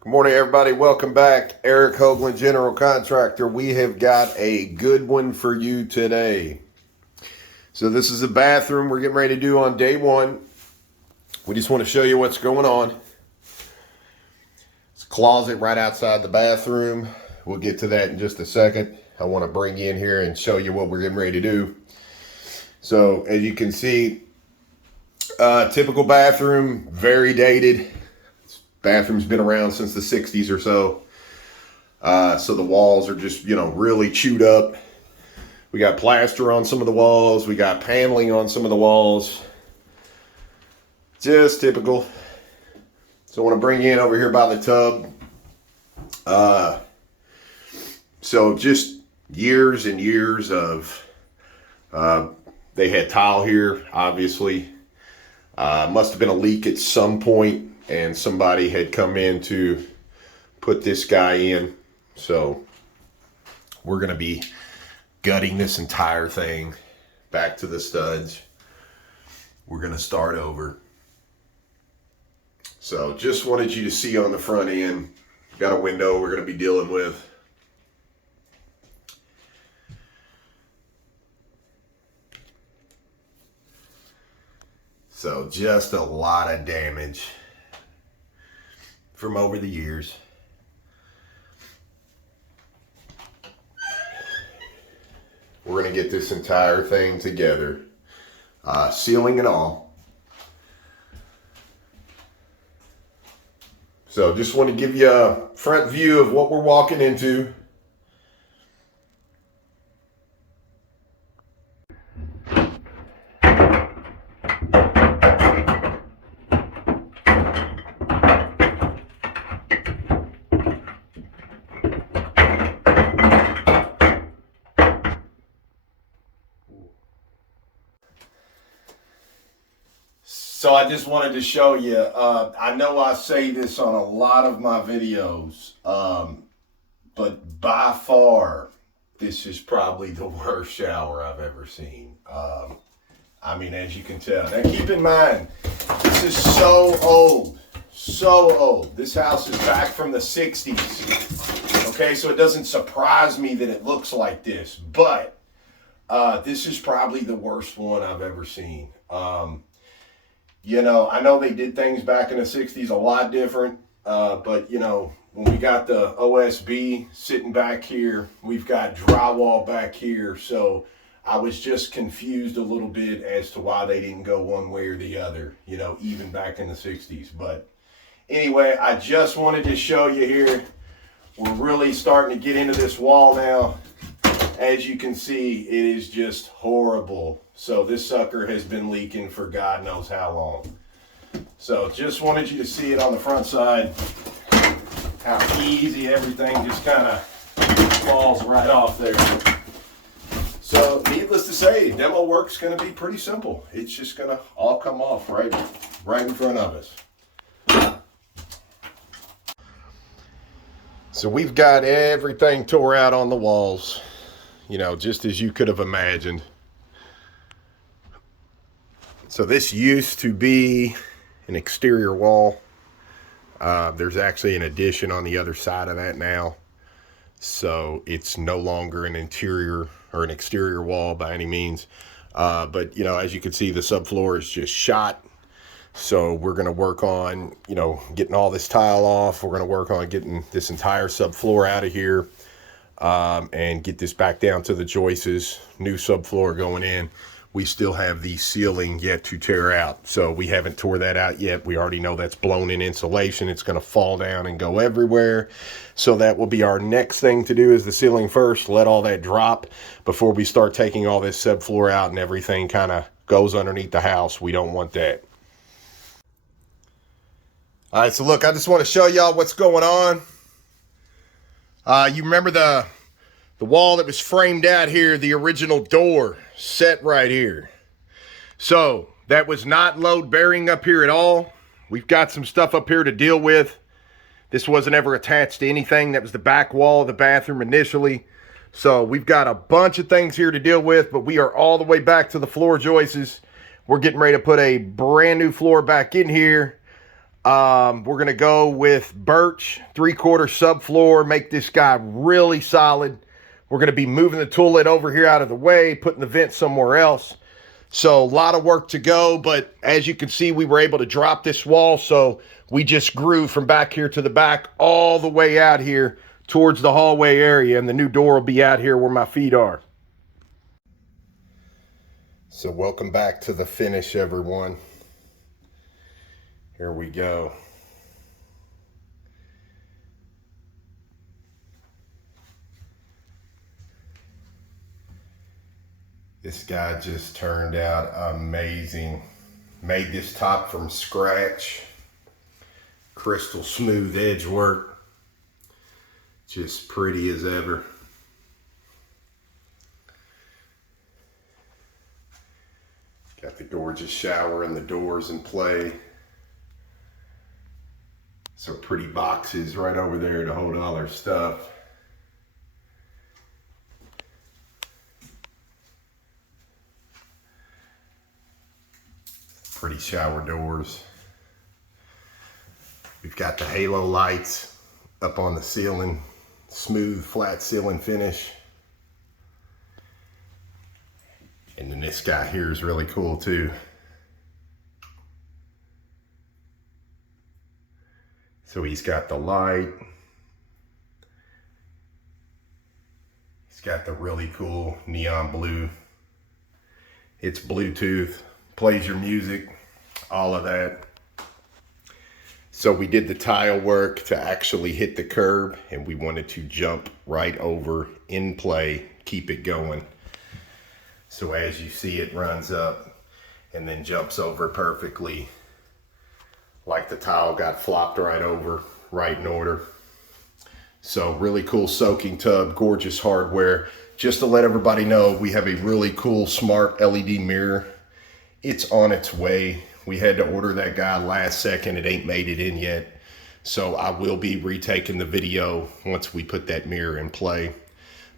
Good morning, everybody. Welcome back. Eric Hoagland, General Contractor. We have got a good one for you today. So this is a bathroom we're getting ready to do on day one. We just want to show you what's going on. It's a closet right outside the bathroom. We'll get to that in just a second. I want to bring you in here and show you what we're getting ready to do. So as you can see, typical bathroom, very dated. Bathroom's been around since the 60s or so. So the walls are just, really chewed up. We got plaster on some of the walls. We got paneling on some of the walls. Just typical. So I want to bring you in over here by the tub. So just years and years of, they had tile here, obviously. Must have been a leak at some point, and somebody had come in to put this guy in. So we're going to be gutting this entire thing back to the studs. We're going to start over. So just wanted you to see on the front end. Got a window we're going to be dealing with. So just a lot of damage from over the years. We're going to get this entire thing together, ceiling and all. So just want to give you a front view of what we're walking into. So I just wanted to show you, I know I say this on a lot of my videos, but by far, this is probably the worst shower I've ever seen. I mean, as you can tell. Now keep in mind, this is so old. This house is back from the 60s. Okay, so it doesn't surprise me that it looks like this, but this is probably the worst one I've ever seen. I know they did things back in the 60s a lot different, but when we got the OSB sitting back here, we've got drywall back here, so I was just confused a little bit as to why they didn't go one way or the other, even back in the 60s. But anyway, I just wanted to show you here, we're really starting to get into this wall now. As you can see, it is just horrible. So this sucker has been leaking for God knows how long. So just wanted you to see it on the front side, how easy everything just kind of falls right off there. So needless to say, demo work's going to be pretty simple. It's just going to all come off right in front of us. So we've got everything tore out on the walls. Just as you could have imagined. So this used to be an exterior wall. There's actually an addition on the other side of that now. So it's no longer an interior or an exterior wall by any means. But as you can see, the subfloor is just shot. So we're going to work on, getting all this tile off. We're going to work on getting this entire subfloor out of here. And get this back down to the joists, new subfloor going in. We still have the ceiling yet to tear out, so we haven't tore that out yet. We already know that's blown in insulation. It's going to fall down and go everywhere. So that will be our next thing to do, is the ceiling first, let all that drop before we start taking all this subfloor out and everything kind of goes underneath the house. We don't want that. All right, so look, I just want to show y'all what's going on. You remember the wall that was framed out here, the original door set right here. So that was not load bearing up here at all. We've got some stuff up here to deal with. This wasn't ever attached to anything. That was the back wall of the bathroom initially. So we've got a bunch of things here to deal with, but we are all the way back to the floor joists. We're getting ready to put a brand new floor back in here. We're going to go with birch, 3/4 subfloor, make this guy really solid. We're going to be moving the toilet over here out of the way, putting the vent somewhere else. So a lot of work to go, but as you can see, we were able to drop this wall. So we just grew from back here to the back all the way out here towards the hallway area, and the new door will be out here where my feet are. So welcome back to the finish, everyone. Here we go. This guy just turned out amazing. Made this top from scratch. Crystal smooth edge work. Just pretty as ever. Got the gorgeous shower and the doors in play. So pretty boxes right over there to hold all our stuff. Pretty shower doors. We've got the halo lights up on the ceiling. Smooth flat ceiling finish. And then this guy here is really cool too. So he's got the light. He's got the really cool neon blue. It's Bluetooth, plays your music, all of that. So we did the tile work to actually hit the curb, and we wanted to jump right over in play, keep it going. So as you see, it runs up and then jumps over perfectly, like the tile got flopped right over, right in order. So really cool soaking tub, gorgeous hardware. Just to let everybody know, we have a really cool smart LED mirror. It's on its way. We had to order that guy last second. It ain't made it in yet. So I will be retaking the video once we put that mirror in play.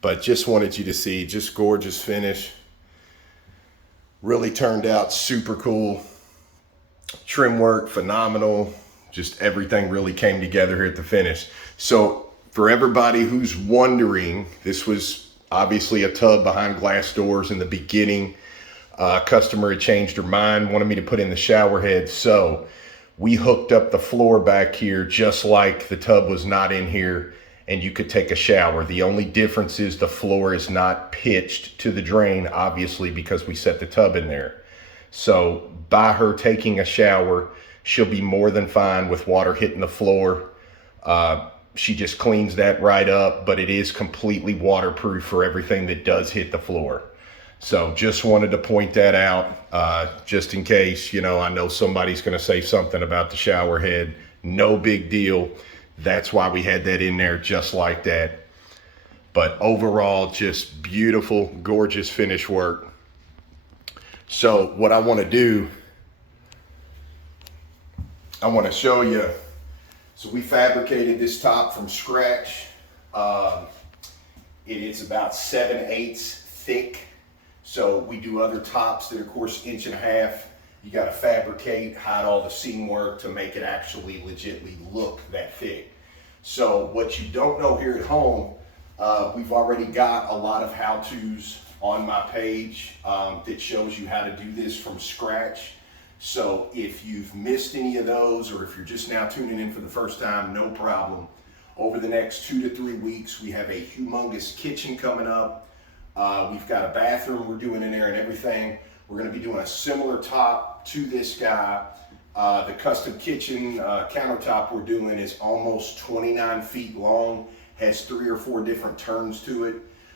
But just wanted you to see, just gorgeous finish. Really turned out super cool. Trim work, phenomenal. Just everything really came together here at the finish. So for everybody who's wondering, this was obviously a tub behind glass doors in the beginning. Customer had changed her mind, wanted me to put in the shower head. So we hooked up the floor back here just like the tub was not in here, and you could take a shower. The only difference is the floor is not pitched to the drain, obviously, because we set the tub in there. So by her taking a shower, she'll be more than fine with water hitting the floor. She just cleans that right up, but it is completely waterproof for everything that does hit the floor. So just wanted to point that out, just in case, you know, I know somebody's going to say something about the shower head. No big deal. That's why we had that in there just like that. But overall, just beautiful, gorgeous finish work. So what I want to do, I want to show you. So we fabricated this top from scratch. It is about 7/8 thick. So we do other tops that are, of course, 1.5 inches. You got to fabricate, hide all the seam work to make it actually legitimately look that thick. So what you don't know here at home, we've already got a lot of how-tos on my page that shows you how to do this from scratch. So if you've missed any of those, or if you're just now tuning in for the first time, no problem. Over the next 2 to 3 weeks, we have a humongous kitchen coming up. We've got a bathroom we're doing in there and everything. We're going to be doing a similar top to this guy. The custom kitchen countertop we're doing is almost 29 feet long, has 3 or 4 different turns to it.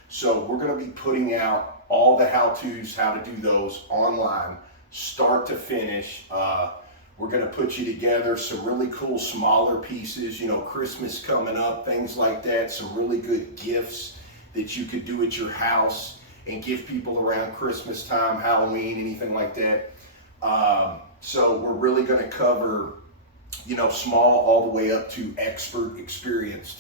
So we're going to be putting out all the how-tos, how to do those online, start to finish. We're going to put you together some really cool smaller pieces, you know, Christmas coming up, things like that, some really good gifts that you could do at your house and give people around Christmas time, Halloween, anything like that. So we're really going to cover, you know, small all the way up to expert, experienced.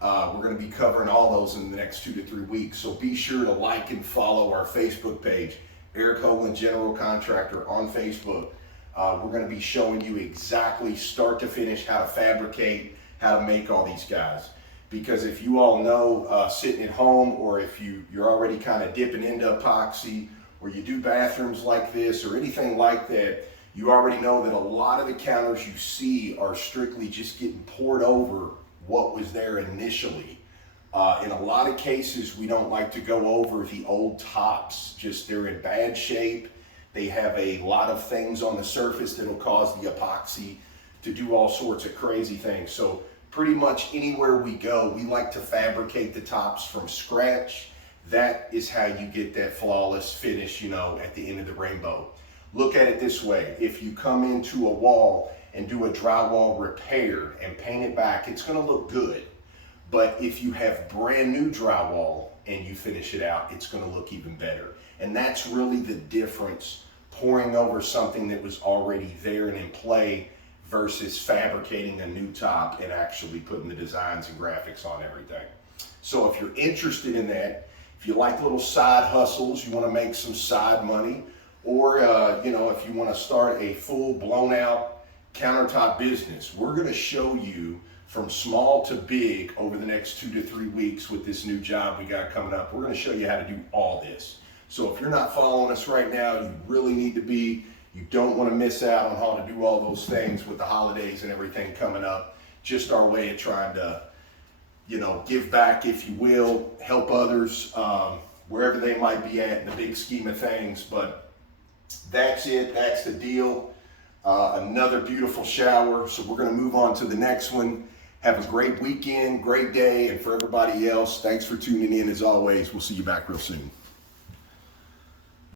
We're going to be covering all those in the next 2 to 3 weeks. So be sure to like and follow our Facebook page, Eric Hoagland General Contractor on Facebook. We're going to be showing you exactly start to finish how to fabricate, how to make all these guys. Because if you all know, sitting at home, or if you're already kind of dipping into epoxy, or you do bathrooms like this or anything like that, you already know that a lot of the counters you see are strictly just getting poured over what was there initially. In a lot of cases, we don't like to go over the old tops. Just they're in bad shape. They have a lot of things on the surface that'll cause the epoxy to do all sorts of crazy things. So pretty much anywhere we go, we like to fabricate the tops from scratch. That is how you get that flawless finish, you know, at the end of the rainbow. Look at it this way. If you come into a wall and do a drywall repair and paint it back, it's going to look good. But if you have brand new drywall and you finish it out, it's going to look even better. And that's really the difference, pouring over something that was already there and in play versus fabricating a new top and actually putting the designs and graphics on everything. So if you're interested in that, if you like little side hustles, you want to make some side money, or you know, if you want to start a full blown out countertop business, we're going to show you from small to big over the next 2 to 3 weeks with this new job we got coming up. We're going to show you how to do all this. So if you're not following us right now, you really need to be. You don't want to miss out on how to do all those things with the holidays and everything coming up. Just our way of trying to, you know, give back, if you will, help others wherever they might be at in the big scheme of things. But that's it. That's the deal. Another beautiful shower. So we're going to move on to the next one. Have a great weekend, great day. And for everybody else, thanks for tuning in as always. We'll see you back real soon.